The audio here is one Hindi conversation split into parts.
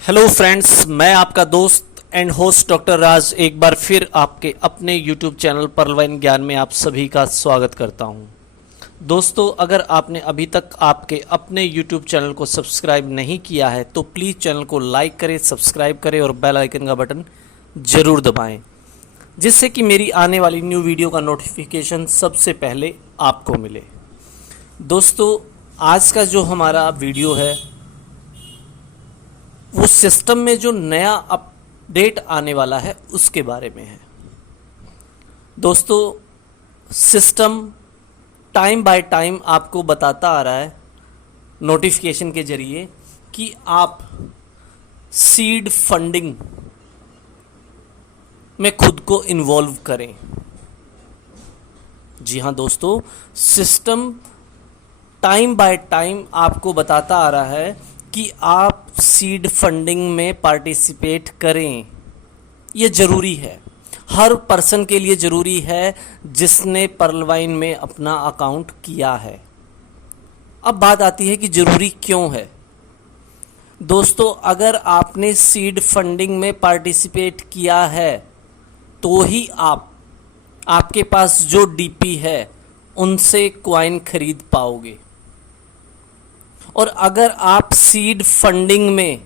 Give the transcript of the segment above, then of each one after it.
हेलो फ्रेंड्स, मैं आपका दोस्त एंड होस्ट डॉक्टर राज एक बार फिर आपके अपने यूट्यूब चैनल पर्लवाइन ज्ञान में आप सभी का स्वागत करता हूं। दोस्तों, अगर आपने अभी तक आपके अपने यूट्यूब चैनल को सब्सक्राइब नहीं किया है तो प्लीज़ चैनल को लाइक करें, सब्सक्राइब करें और बेल आइकन का बटन ज़रूर दबाएं, जिससे कि मेरी आने वाली न्यू वीडियो का नोटिफिकेशन सबसे पहले आपको मिले। दोस्तों, आज का जो हमारा वीडियो है वो सिस्टम में जो नया अपडेट आने वाला है उसके बारे में है। दोस्तों, सिस्टम टाइम बाय टाइम आपको बताता आ रहा है नोटिफिकेशन के जरिए कि आप सीड फंडिंग में खुद को इन्वॉल्व करें। जी हाँ दोस्तों, सिस्टम टाइम बाय टाइम आपको बताता आ रहा है कि आप सीड फंडिंग में पार्टिसिपेट करें। ये ज़रूरी है, हर पर्सन के लिए ज़रूरी है जिसने पर्लवाइन में अपना अकाउंट किया है। अब बात आती है कि ज़रूरी क्यों है। दोस्तों, अगर आपने सीड फंडिंग में पार्टिसिपेट किया है तो ही आपके पास जो डीपी है उनसे कॉइन खरीद पाओगे। और अगर आप सीड फंडिंग में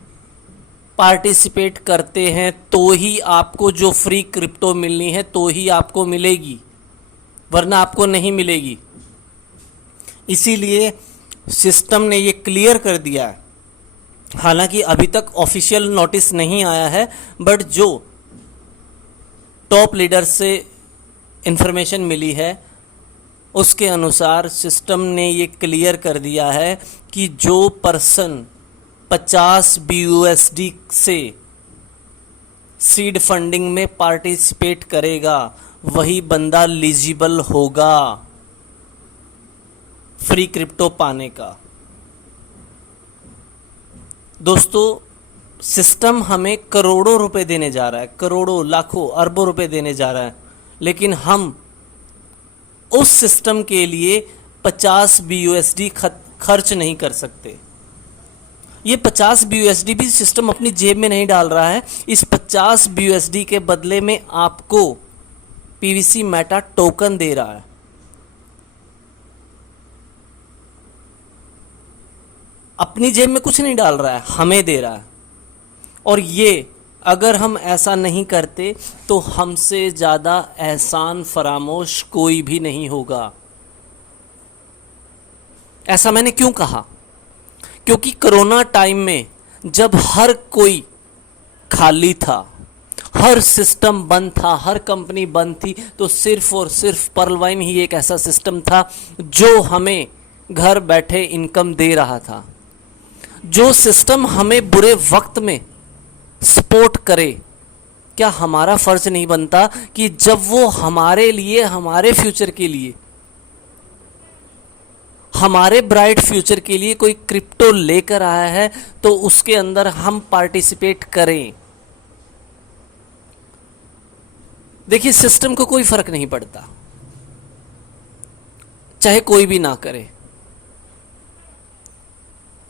पार्टिसिपेट करते हैं तो ही आपको जो फ्री क्रिप्टो मिलनी है तो ही आपको मिलेगी, वरना आपको नहीं मिलेगी। इसीलिए सिस्टम ने ये क्लियर कर दिया है, हालांकि अभी तक ऑफिशियल नोटिस नहीं आया है, बट जो टॉप लीडर से इंफॉर्मेशन मिली है उसके अनुसार सिस्टम ने ये क्लियर कर दिया है कि जो पर्सन 50 BUSD से सीड फंडिंग में पार्टिसिपेट करेगा वही बंदा एलिजिबल होगा फ्री क्रिप्टो पाने का। दोस्तों, सिस्टम हमें करोड़ों रुपए देने जा रहा है, करोड़ों लाखों अरबों रुपए देने जा रहा है, लेकिन हम उस सिस्टम के लिए 50 BUSD खर्च नहीं कर सकते। ये 50 BUSD भी सिस्टम अपनी जेब में नहीं डाल रहा है। इस 50 BUSD के बदले में आपको PVC मेटा टोकन दे रहा है। अपनी जेब में कुछ नहीं डाल रहा है, हमें दे रहा है। और ये अगर हम ऐसा नहीं करते तो हमसे ज़्यादा एहसान फरामोश कोई भी नहीं होगा। ऐसा मैंने क्यों कहा? क्योंकि कोरोना टाइम में जब हर कोई खाली था, हर सिस्टम बंद था, हर कंपनी बंद थी, तो सिर्फ और सिर्फ पर्लवाइन ही एक ऐसा सिस्टम था जो हमें घर बैठे इनकम दे रहा था। जो सिस्टम हमें बुरे वक्त में सपोर्ट करे, क्या हमारा फर्ज नहीं बनता कि जब वो हमारे लिए, हमारे फ्यूचर के लिए, हमारे ब्राइट फ्यूचर के लिए कोई क्रिप्टो लेकर आया है तो उसके अंदर हम पार्टिसिपेट करें। देखिए, सिस्टम को कोई फर्क नहीं पड़ता, चाहे कोई भी ना करे।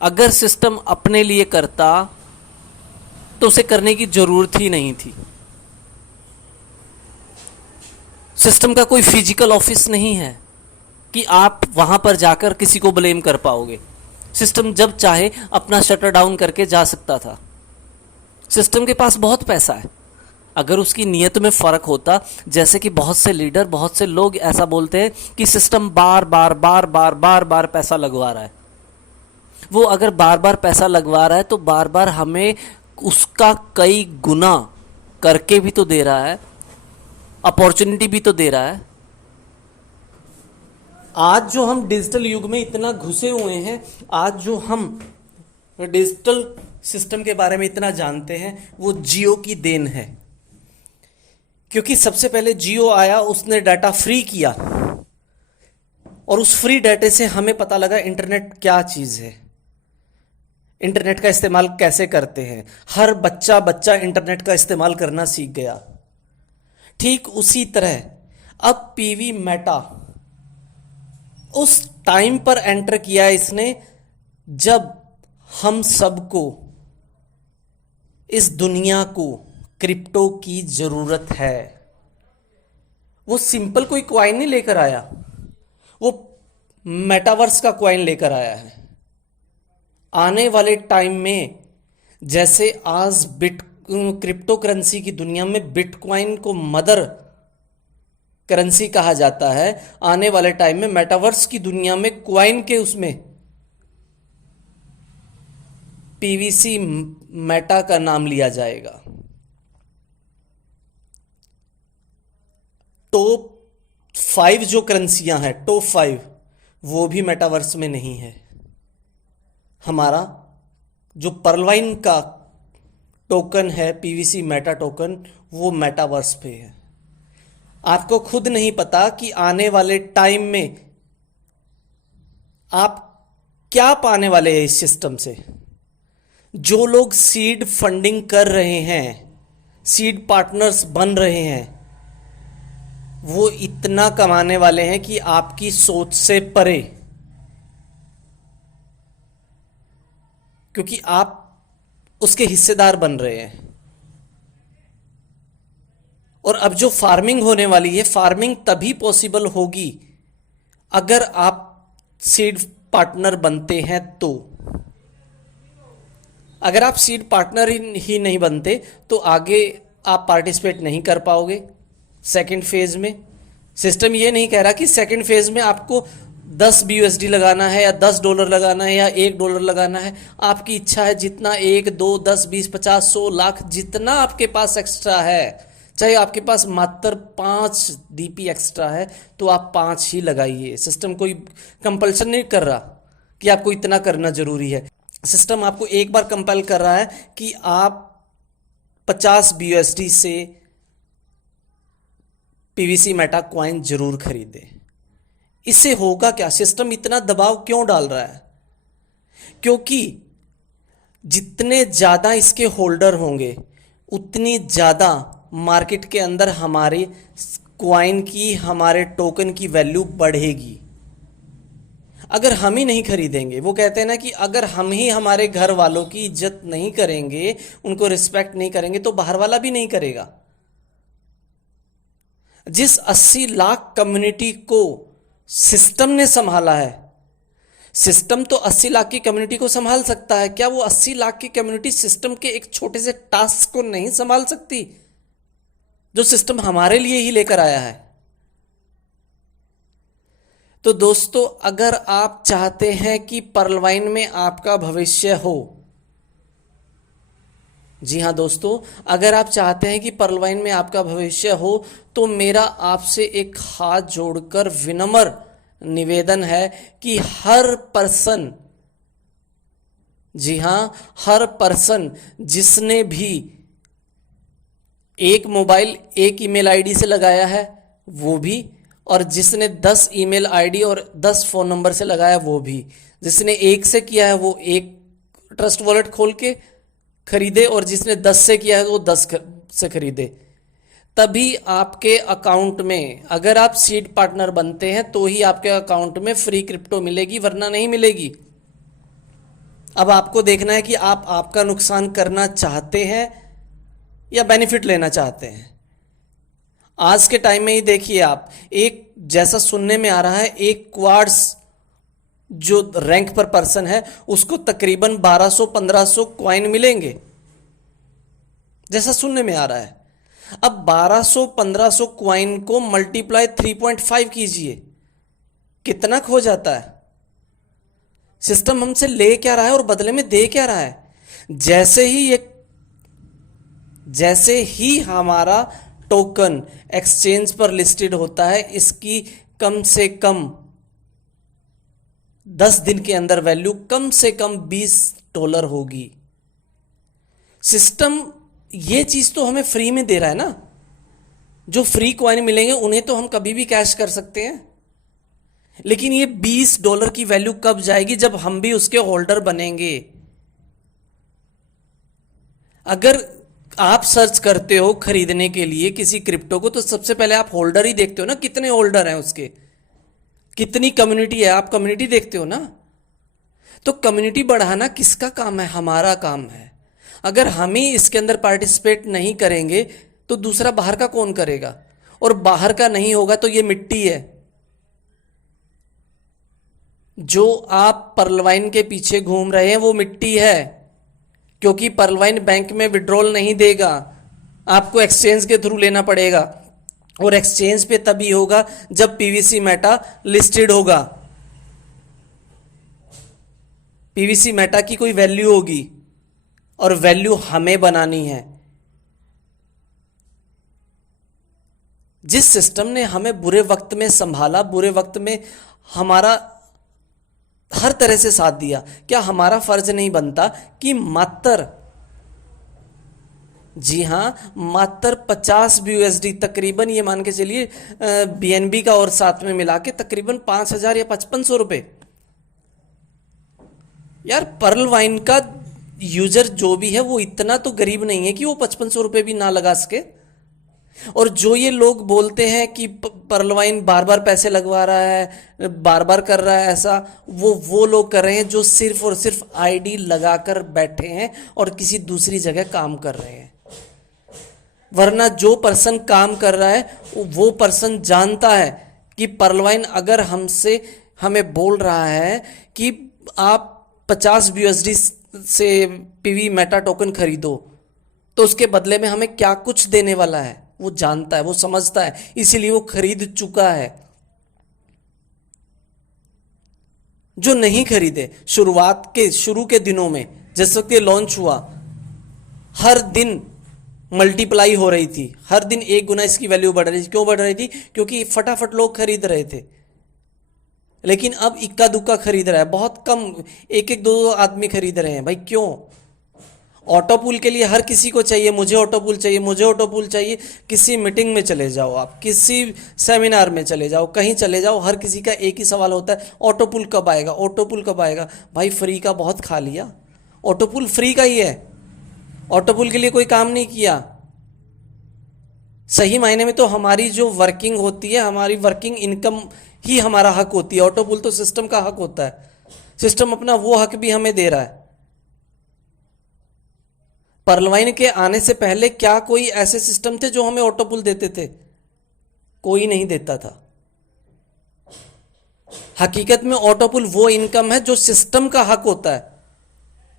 अगर सिस्टम अपने लिए करता तो उसे करने की जरूरत ही नहीं थी। सिस्टम का कोई फिजिकल ऑफिस नहीं है कि आप वहां पर जाकर किसी को ब्लेम कर पाओगे। सिस्टम जब चाहे अपना शटर डाउन करके जा सकता था। सिस्टम के पास बहुत पैसा है। अगर उसकी नीयत में फर्क होता, जैसे कि बहुत से लीडर, बहुत से लोग ऐसा बोलते हैं कि सिस्टम बार बार बार बार बार बार पैसा लगवा रहा है। वो अगर बार बार पैसा लगवा रहा है तो बार बार हमें उसका कई गुना करके भी तो दे रहा है, अपॉर्चुनिटी भी तो दे रहा है। आज जो हम डिजिटल युग में इतना घुसे हुए हैं, आज जो हम डिजिटल सिस्टम के बारे में इतना जानते हैं, वो जियो की देन है। क्योंकि सबसे पहले जियो आया, उसने डाटा फ्री किया और उस फ्री डाटे से हमें पता लगा इंटरनेट क्या चीज़ है, इंटरनेट का इस्तेमाल कैसे करते हैं। हर बच्चा इंटरनेट का इस्तेमाल करना सीख गया। ठीक उसी तरह अब पीवी मेटा उस टाइम पर एंटर किया इसने जब हम सबको इस दुनिया को क्रिप्टो की जरूरत है। वो सिंपल कोई क्वाइन नहीं लेकर आया, वो मेटावर्स का क्वाइन लेकर आया है। आने वाले टाइम में जैसे आज बिट क्रिप्टो करेंसी की दुनिया में बिटकॉइन को मदर करेंसी कहा जाता है, आने वाले टाइम में मेटावर्स की दुनिया में क्वाइन के उसमें पीवीसी मेटा का नाम लिया जाएगा। टॉप 5 जो करेंसियां हैं, टॉप 5 वो भी मेटावर्स में नहीं है। हमारा जो पर्लवाइन का टोकन है, पीवीसी मेटा टोकन, वो मेटावर्स पे है। आपको खुद नहीं पता कि आने वाले टाइम में आप क्या पाने वाले हैं इस सिस्टम से। जो लोग सीड फंडिंग कर रहे हैं, सीड पार्टनर्स बन रहे हैं, वो इतना कमाने वाले हैं कि आपकी सोच से परे, क्योंकि आप उसके हिस्सेदार बन रहे हैं। और अब जो फार्मिंग होने वाली है, फार्मिंग तभी पॉसिबल होगी अगर आप सीड पार्टनर बनते हैं तो। अगर आप सीड पार्टनर ही नहीं बनते तो आगे आप पार्टिसिपेट नहीं कर पाओगे सेकंड फेज में। सिस्टम ये नहीं कह रहा कि सेकंड फेज में आपको 10 BUSD लगाना है या $10 लगाना है या $1 लगाना है। आपकी इच्छा है, जितना 1, 2, 10, 20, 50, 100, लाख, जितना आपके पास एक्स्ट्रा है, चाहे आपके पास मात्र 5 DP एक्स्ट्रा है तो आप 5 ही लगाइए। सिस्टम कोई कंपल्सन नहीं कर रहा कि आपको इतना करना जरूरी है। सिस्टम आपको एक बार कंपेल कर रहा है कि आप 50 BUSD से पीवीसी मेटा क्वाइन जरूर खरीदें। इससे होगा क्या? सिस्टम इतना दबाव क्यों डाल रहा है? क्योंकि जितने ज्यादा इसके होल्डर होंगे उतनी ज्यादा मार्केट के अंदर हमारे क्वाइन की, हमारे टोकन की वैल्यू बढ़ेगी। अगर हम ही नहीं खरीदेंगे, वो कहते हैं ना कि अगर हम ही हमारे घर वालों की इज्जत नहीं करेंगे, उनको रिस्पेक्ट नहीं करेंगे, तो बाहर वाला भी नहीं करेगा। जिस 80 लाख कम्युनिटी को सिस्टम ने संभाला है, सिस्टम तो 80 लाख की कम्युनिटी को संभाल सकता है, क्या वो 80 लाख की कम्युनिटी सिस्टम के एक छोटे से टास्क को नहीं संभाल सकती जो सिस्टम हमारे लिए ही लेकर आया है? तो दोस्तों, अगर आप चाहते हैं कि पर्लवाइन में आपका भविष्य हो, जी हां दोस्तों, अगर आप चाहते हैं कि पर्लवाइन में आपका भविष्य हो, तो मेरा आपसे एक हाथ जोड़कर विनम्र निवेदन है कि हर पर्सन, जी हां, हर पर्सन जिसने भी एक मोबाइल, एक ईमेल आईडी से लगाया है वो भी, और जिसने 10 ईमेल आईडी और 10 फोन नंबर से लगाया वो भी, जिसने एक से किया है वो एक ट्रस्ट वॉलेट खोल के खरीदे, और जिसने 10 से किया है वो 10 से खरीदे। तभी आपके अकाउंट में, अगर आप सीड पार्टनर बनते हैं तो ही आपके अकाउंट में फ्री क्रिप्टो मिलेगी, वरना नहीं मिलेगी। अब आपको देखना है कि आप आपका नुकसान करना चाहते हैं या बेनिफिट लेना चाहते हैं। आज के टाइम में ही देखिए आप, एक जैसा सुनने में आ रहा है, एक क्वार्ट्स जो रैंक पर पर्सन है उसको तकरीबन 1200-1500 क्वाइन मिलेंगे, जैसा सुनने में आ रहा है। अब 1200-1500 क्वाइन को मल्टीप्लाई 3.5 कीजिए, कितना खो जाता है। सिस्टम हमसे ले क्या रहा है और बदले में दे क्या रहा है? जैसे ही हमारा टोकन एक्सचेंज पर लिस्टेड होता है, इसकी कम से कम 10 दिन के अंदर वैल्यू कम से कम $20 होगी। सिस्टम ये चीज तो हमें फ्री में दे रहा है ना। जो फ्री कॉइन मिलेंगे उन्हें तो हम कभी भी कैश कर सकते हैं, लेकिन ये $20 की वैल्यू कब जाएगी? जब हम भी उसके होल्डर बनेंगे। अगर आप सर्च करते हो खरीदने के लिए किसी क्रिप्टो को, तो सबसे पहले आप होल्डर ही देखते हो ना, कितने होल्डर हैं उसके, कितनी कम्युनिटी है, आप कम्युनिटी देखते हो ना। तो कम्युनिटी बढ़ाना किसका काम है? हमारा काम है। अगर हम ही इसके अंदर पार्टिसिपेट नहीं करेंगे तो दूसरा बाहर का कौन करेगा? और बाहर का नहीं होगा तो ये मिट्टी है। जो आप पर्लवाइन के पीछे घूम रहे हैं वो मिट्टी है, क्योंकि पर्लवाइन बैंक में विड्रॉल नहीं देगा, आपको एक्सचेंज के थ्रू लेना पड़ेगा, और एक्सचेंज पे तभी होगा जब पीवीसी मेटा लिस्टेड होगा। पीवीसी मेटा की कोई वैल्यू होगी, और वैल्यू हमें बनानी है। जिस सिस्टम ने हमें बुरे वक्त में संभाला, बुरे वक्त में हमारा हर तरह से साथ दिया, क्या हमारा फर्ज नहीं बनता कि मात्र, जी हां, मात्र 50 BUSD, तकरीबन ये मान के चलिए BNB का और साथ में मिला के तकरीबन 5,000 या 5,500 रुपए। यार पर्ल वाइन का यूजर जो भी है वो इतना तो गरीब नहीं है कि वो 5,500 रुपए भी ना लगा सके। और जो ये लोग बोलते हैं कि पर्ल वाइन बार बार पैसे लगवा रहा है, बार बार कर रहा है ऐसा, वो लोग कर रहे हैं जो सिर्फ और सिर्फ आईडी लगाकर बैठे हैं और किसी दूसरी जगह काम कर रहे हैं। वरना जो पर्सन काम कर रहा है वो पर्सन जानता है कि पर्ल वाइन अगर हमें बोल रहा है कि आप 50 BUSD से पीवी मेटा टोकन खरीदो, तो उसके बदले में हमें क्या कुछ देने वाला है वो जानता है, वो समझता है, इसीलिए वो खरीद चुका है। जो नहीं खरीदे शुरू के दिनों में, जिस वक्त ये लॉन्च हुआ, हर दिन मल्टीप्लाई हो रही थी, हर दिन 1 गुना इसकी वैल्यू बढ़ रही थी। क्यों बढ़ रही थी? क्योंकि फटाफट लोग खरीद रहे थे। लेकिन अब इक्का दुक्का खरीद रहा है, बहुत कम, एक दो आदमी खरीद रहे हैं। भाई क्यों? ऑटो पूल के लिए हर किसी को चाहिए, मुझे ऑटो पूल चाहिए, मुझे ऑटो पूल चाहिए। किसी मीटिंग में चले जाओ, आप किसी सेमिनार में चले जाओ, कहीं चले जाओ, हर किसी का एक ही सवाल होता है, ऑटो पूल कब आएगा, ऑटो पूल कब आएगा। भाई फ्री का बहुत खा लिया, ऑटो पूल फ्री का ही है, ऑटो पूल के लिए कोई काम नहीं किया। सही मायने में तो हमारी जो वर्किंग होती है, हमारी वर्किंग इनकम ही हमारा हक होती है। ऑटो पूल तो सिस्टम का हक होता है, सिस्टम अपना वो हक भी हमें दे रहा है। पर्लवाइन के आने से पहले क्या कोई ऐसे सिस्टम थे जो हमें ऑटो पूल देते थे? कोई नहीं देता था। हकीकत में ऑटो पूल वो इनकम है जो सिस्टम का हक होता है,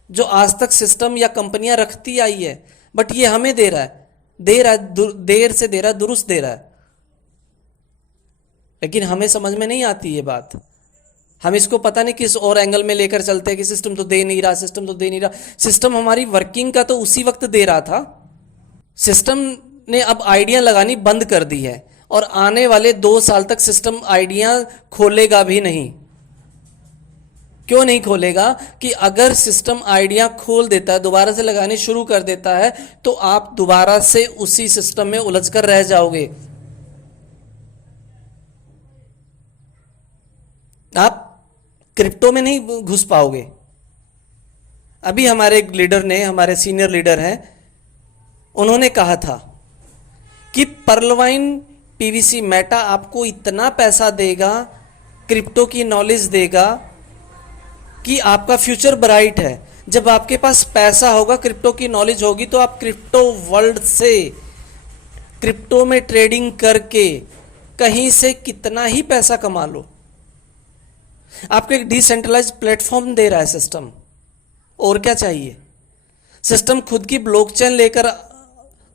जो आज तक सिस्टम या कंपनियां रखती आई है, बट ये हमें दे रहा है, देर से दे रहा है, दुरुस्त दे रहा है। लेकिन हमें समझ में नहीं आती ये बात। हम इसको पता नहीं किस और एंगल में लेकर चलते हैं कि सिस्टम तो दे नहीं रहा, सिस्टम तो दे नहीं रहा। सिस्टम हमारी वर्किंग का तो उसी वक्त दे रहा था। सिस्टम ने अब आइडिया लगानी बंद कर दी है, और आने वाले 2 साल तक सिस्टम आइडिया खोलेगा भी नहीं। क्यों नहीं खोलेगा? कि अगर सिस्टम आइडिया खोल देता है, दोबारा से लगाने शुरू कर देता है, तो आप दोबारा से उसी सिस्टम में उलझकर रह जाओगे। आप क्रिप्टो में नहीं घुस पाओगे। अभी हमारे लीडर ने, हमारे सीनियर लीडर हैं, उन्होंने कहा था कि पर्लवाइन पीवीसी मेटा आपको इतना पैसा देगा, क्रिप्टो की नॉलेज देगा कि आपका फ्यूचर ब्राइट है। जब आपके पास पैसा होगा, क्रिप्टो की नॉलेज होगी, तो आप क्रिप्टो वर्ल्ड से, क्रिप्टो में ट्रेडिंग करके कहीं से कितना ही पैसा कमा लो। आपको एक डिसेंट्रलाइज्ड प्लेटफॉर्म दे रहा है सिस्टम, और क्या चाहिए? सिस्टम खुद की ब्लॉकचेन लेकर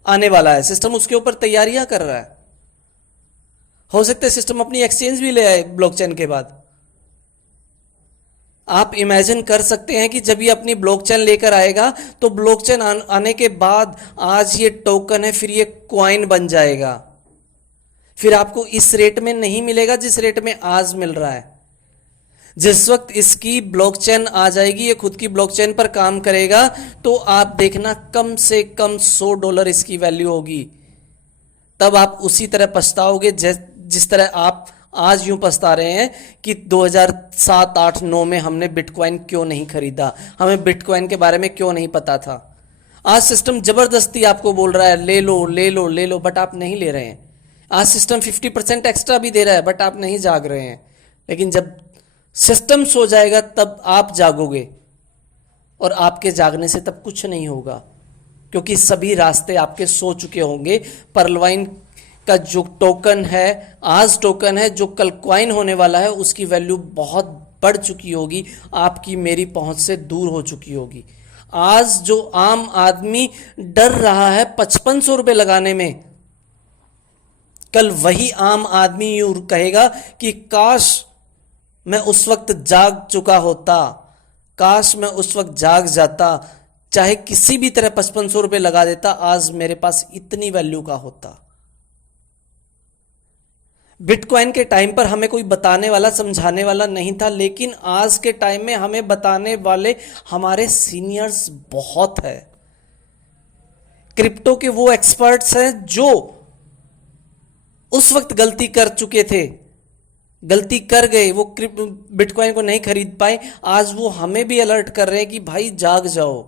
आने वाला है, सिस्टम उसके ऊपर तैयारियां कर रहा है। हो सकता है सिस्टम अपनी एक्सचेंज भी ले आए ब्लॉकचेन के बाद। आप इमेजिन कर सकते हैं कि जब ये अपनी ब्लॉकचेन लेकर आएगा, तो ब्लॉकचेन आने के बाद आज ये टोकन है, फिर ये कॉइन बन जाएगा। फिर आपको इस रेट में नहीं मिलेगा जिस रेट में आज मिल रहा है। जिस वक्त इसकी ब्लॉकचेन आ जाएगी, ये खुद की ब्लॉकचेन पर काम करेगा, तो आप देखना कम से कम $100 इसकी वैल्यू होगी। तब आप उसी तरह पछताओगे जिस तरह आप आज यूं पछता रहे हैं कि 2007, 8, 9 में हमने बिटकॉइन क्यों नहीं खरीदा, हमें बिटकॉइन के बारे में क्यों नहीं पता था। आज सिस्टम जबरदस्ती आपको बोल रहा है ले लो ले लो ले लो, बट आप नहीं ले रहे हैं। आज सिस्टम 50% एक्स्ट्रा भी दे रहा है, बट आप नहीं जाग रहे हैं। लेकिन जब सिस्टम सो जाएगा तब आप जागोगे, और आपके जागने से तब कुछ नहीं होगा। क्योंकि सभी रास्ते आपके सो चुके होंगे। पर्लवाइन का जो टोकन है, आज टोकन है, जो कल क्वाइन होने वाला है, उसकी वैल्यू बहुत बढ़ चुकी होगी, आपकी मेरी पहुंच से दूर हो चुकी होगी। आज जो आम आदमी डर रहा है 5500 रुपये लगाने में, कल वही आम आदमी यूं कहेगा कि काश मैं उस वक्त जाग चुका होता, काश मैं उस वक्त जाग जाता, चाहे किसी भी तरह 5500 रुपये लगा देता, आज मेरे पास इतनी वैल्यू का होता। बिटकॉइन के टाइम पर हमें कोई बताने वाला, समझाने वाला नहीं था, लेकिन आज के टाइम में हमें बताने वाले हमारे सीनियर्स बहुत है। क्रिप्टो के वो एक्सपर्ट्स हैं जो उस वक्त गलती कर चुके थे, गलती कर गए, वो बिटकॉइन को नहीं खरीद पाए, आज वो हमें भी अलर्ट कर रहे हैं कि भाई जाग जाओ।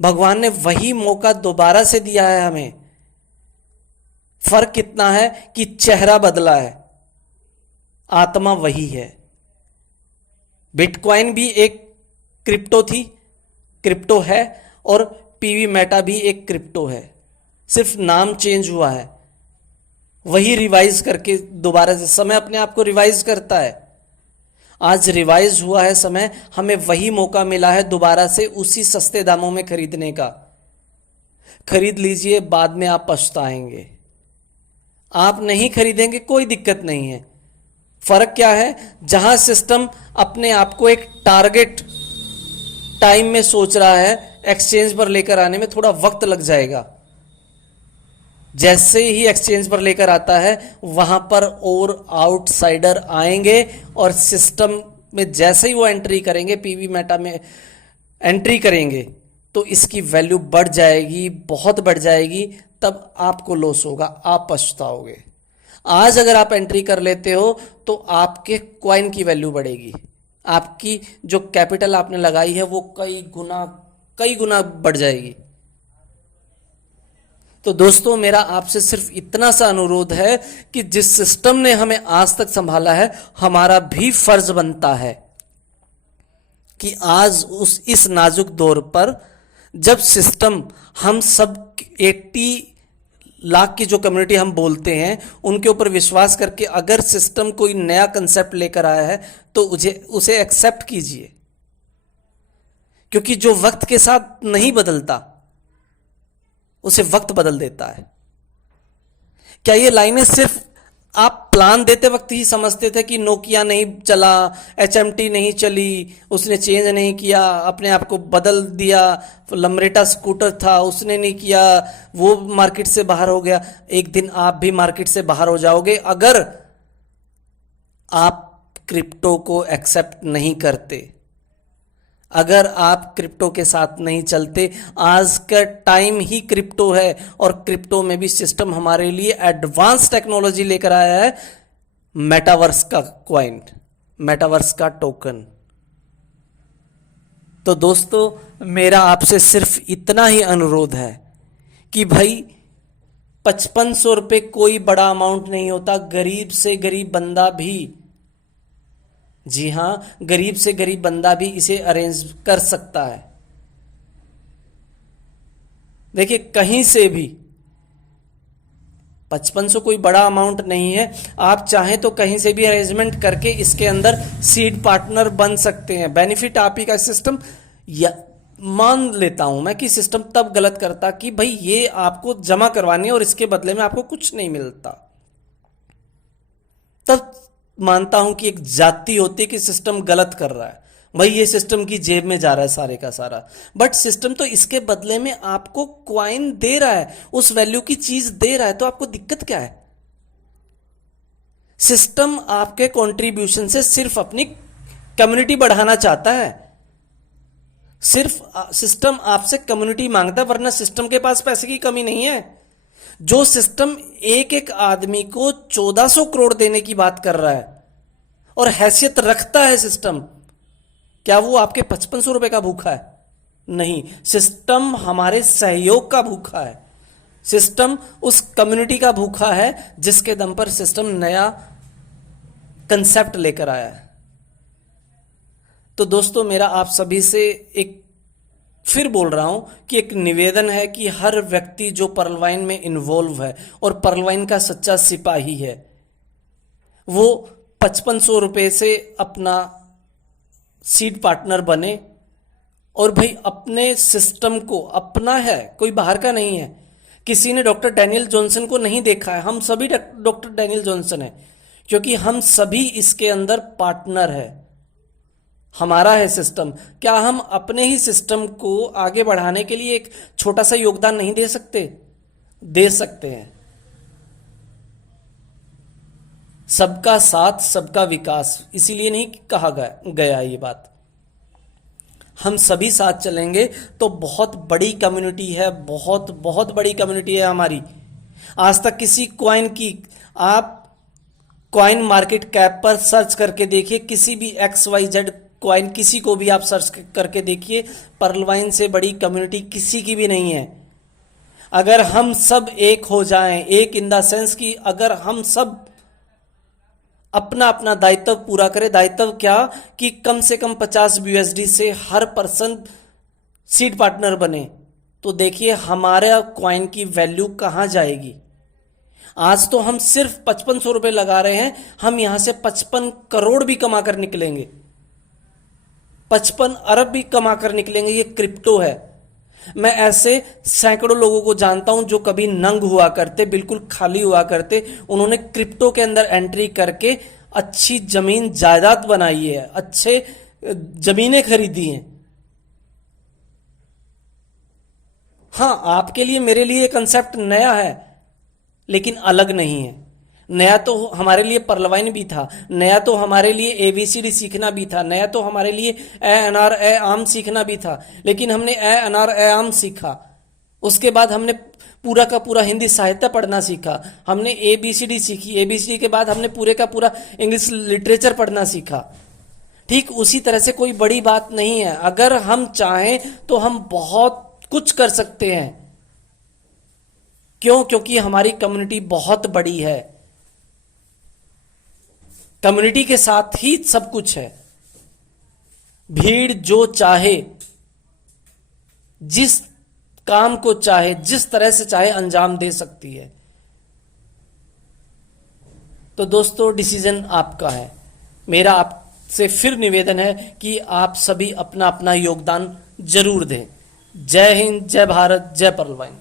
भगवान ने वही मौका दोबारा से दिया है हमें। फर्क कितना है कि चेहरा बदला है, आत्मा वही है। बिटकॉइन भी एक क्रिप्टो थी, क्रिप्टो है, और पीवी मेटा भी एक क्रिप्टो है, सिर्फ नाम चेंज हुआ है। वही रिवाइज करके दोबारा से समय अपने आप को रिवाइज करता है। आज रिवाइज हुआ है समय, हमें वही मौका मिला है दोबारा से उसी सस्ते दामों में खरीदने का। खरीद लीजिए, बाद में आप पछताएंगे। आप नहीं खरीदेंगे कोई दिक्कत नहीं है। फर्क क्या है, जहां सिस्टम अपने आप को एक टारगेट टाइम में सोच रहा है, एक्सचेंज पर लेकर आने में थोड़ा वक्त लग जाएगा। जैसे ही एक्सचेंज पर लेकर आता है, वहां पर और आउटसाइडर आएंगे और सिस्टम में जैसे ही वो एंट्री करेंगे, पीवी मेटा में एंट्री करेंगे, तो इसकी वैल्यू बढ़ जाएगी, बहुत बढ़ जाएगी। तब आपको लॉस होगा, आप पछताओगे। आज अगर आप एंट्री कर लेते हो तो आपके कॉइन की वैल्यू बढ़ेगी, आपकी जो कैपिटल आपने लगाई है वो कई गुना बढ़ जाएगी। तो दोस्तों, मेरा आपसे सिर्फ इतना सा अनुरोध है कि जिस सिस्टम ने हमें आज तक संभाला है, हमारा भी फर्ज बनता है कि आज इस नाजुक दौर पर, जब सिस्टम हम सब 80 लाख की जो कम्युनिटी हम बोलते हैं, उनके ऊपर विश्वास करके अगर सिस्टम कोई नया कंसेप्ट लेकर आया है तो उसे एक्सेप्ट कीजिए, क्योंकि जो वक्त के साथ नहीं बदलता उसे वक्त बदल देता है। क्या ये लाइनें सिर्फ आप प्लान देते वक्त ही समझते थे कि नोकिया नहीं चला, HMT नहीं चली, उसने चेंज नहीं किया, अपने आप को बदल दिया, लमरेटा स्कूटर था उसने नहीं किया, वो मार्केट से बाहर हो गया। एक दिन आप भी मार्केट से बाहर हो जाओगे अगर आप क्रिप्टो को एक्सेप्ट नहीं करते, अगर आप क्रिप्टो के साथ नहीं चलते। आज का टाइम ही क्रिप्टो है, और क्रिप्टो में भी सिस्टम हमारे लिए एडवांस टेक्नोलॉजी लेकर आया है, मेटावर्स का कॉइन, मेटावर्स का टोकन। तो दोस्तों, मेरा आपसे सिर्फ इतना ही अनुरोध है कि भाई 5500 रुपये कोई बड़ा अमाउंट नहीं होता। गरीब से गरीब बंदा भी, जी हां, गरीब से गरीब बंदा भी इसे अरेंज कर सकता है। देखिए, कहीं से भी 5500 कोई बड़ा अमाउंट नहीं है। आप चाहें तो कहीं से भी अरेंजमेंट करके इसके अंदर सीड पार्टनर बन सकते हैं। बेनिफिट आप ही का सिस्टम, या मान लेता हूं मैं कि सिस्टम तब गलत करता कि भाई ये आपको जमा करवानी है और इसके बदले में आपको कुछ नहीं मिलता, तब मानता हूं कि एक जाति होती है कि सिस्टम गलत कर रहा है, भाई ये सिस्टम की जेब में जा रहा है सारे का सारा। बट सिस्टम तो इसके बदले में आपको क्वाइन दे रहा है, उस वैल्यू की चीज दे रहा है, तो आपको दिक्कत क्या है? सिस्टम आपके कंट्रीब्यूशन से सिर्फ अपनी कम्युनिटी बढ़ाना चाहता है, सिर्फ सिस्टम आपसे कम्युनिटी मांगता है, वरना सिस्टम के पास पैसे की कमी नहीं है। जो सिस्टम एक एक आदमी को 1400 करोड़ देने की बात कर रहा है और हैसियत रखता है सिस्टम, क्या वो आपके 5500 रुपए का भूखा है? नहीं, सिस्टम हमारे सहयोग का भूखा है। सिस्टम उस कम्युनिटी का भूखा है जिसके दम पर सिस्टम नया कंसेप्ट लेकर आया है। तो दोस्तों, मेरा आप सभी से एक फिर बोल रहा हूं कि एक निवेदन है कि हर व्यक्ति जो पर्लवाइन में इन्वॉल्व है और पर्लवाइन का सच्चा सिपाही है, वो 5500 रुपये से अपना सीड पार्टनर बने। और भाई अपने सिस्टम को, अपना है, कोई बाहर का नहीं है। किसी ने डॉक्टर डैनियल जॉनसन को नहीं देखा है, हम सभी डॉक्टर डैनियल जॉनसन है, क्योंकि हम सभी इसके अंदर पार्टनर है, हमारा है सिस्टम। क्या हम अपने ही सिस्टम को आगे बढ़ाने के लिए एक छोटा सा योगदान नहीं दे सकते? दे सकते हैं। सबका साथ सबका विकास, इसीलिए नहीं कहा गया ये बात। हम सभी साथ चलेंगे तो बहुत बड़ी कम्युनिटी है, बहुत बहुत बड़ी कम्युनिटी है हमारी। आज तक किसी कॉइन की, आप कॉइन मार्केट कैप पर सर्च करके देखिए, किसी भी XYZ कॉइन, किसी को भी आप सर्च करके देखिए, पर्लवाइन से बड़ी कम्युनिटी किसी की भी नहीं है। अगर हम सब एक हो जाएं, एक इन द सेंस कि अगर हम सब अपना अपना दायित्व पूरा करें। दायित्व क्या? कि कम से कम 50 USD से हर पर्सन सीड पार्टनर बने, तो देखिए हमारे कॉइन की वैल्यू कहां जाएगी। आज तो हम सिर्फ 5500 रुपये लगा रहे हैं, हम यहां से 55 करोड़ भी कमा कर निकलेंगे, 55 अरब भी कमा कर निकलेंगे। ये क्रिप्टो है। मैं ऐसे सैकड़ों लोगों को जानता हूं जो कभी नंग हुआ करते, बिल्कुल खाली हुआ करते, उन्होंने क्रिप्टो के अंदर एंट्री करके अच्छी जमीन जायदाद बनाई है, अच्छे जमीनें खरीदी हैं। हाँ, आपके लिए, मेरे लिए कंसेप्ट नया है, लेकिन अलग नहीं है। नया तो हमारे लिए पर्लवाइन भी था, नया तो हमारे लिए ABCD सीखना भी था, नया तो हमारे लिए अनार आम सीखना भी था। लेकिन हमने अनार आम सीखा, उसके बाद हमने पूरा का पूरा हिंदी साहित्य पढ़ना सीखा, हमने ABCD सीखी, ABCD के बाद हमने पूरे का पूरा इंग्लिश लिटरेचर पढ़ना सीखा। ठीक उसी तरह से कोई बड़ी बात नहीं है। अगर हम चाहें तो हम बहुत कुछ कर सकते हैं। क्यों? क्योंकि हमारी कम्युनिटी बहुत बड़ी है। कम्युनिटी के साथ ही सब कुछ है। भीड़ जो चाहे, जिस काम को चाहे, जिस तरह से चाहे अंजाम दे सकती है। तो दोस्तों, डिसीजन आपका है। मेरा आपसे फिर निवेदन है कि आप सभी अपना अपना योगदान जरूर दें। जय हिंद, जय भारत, जय पर्लवाइन।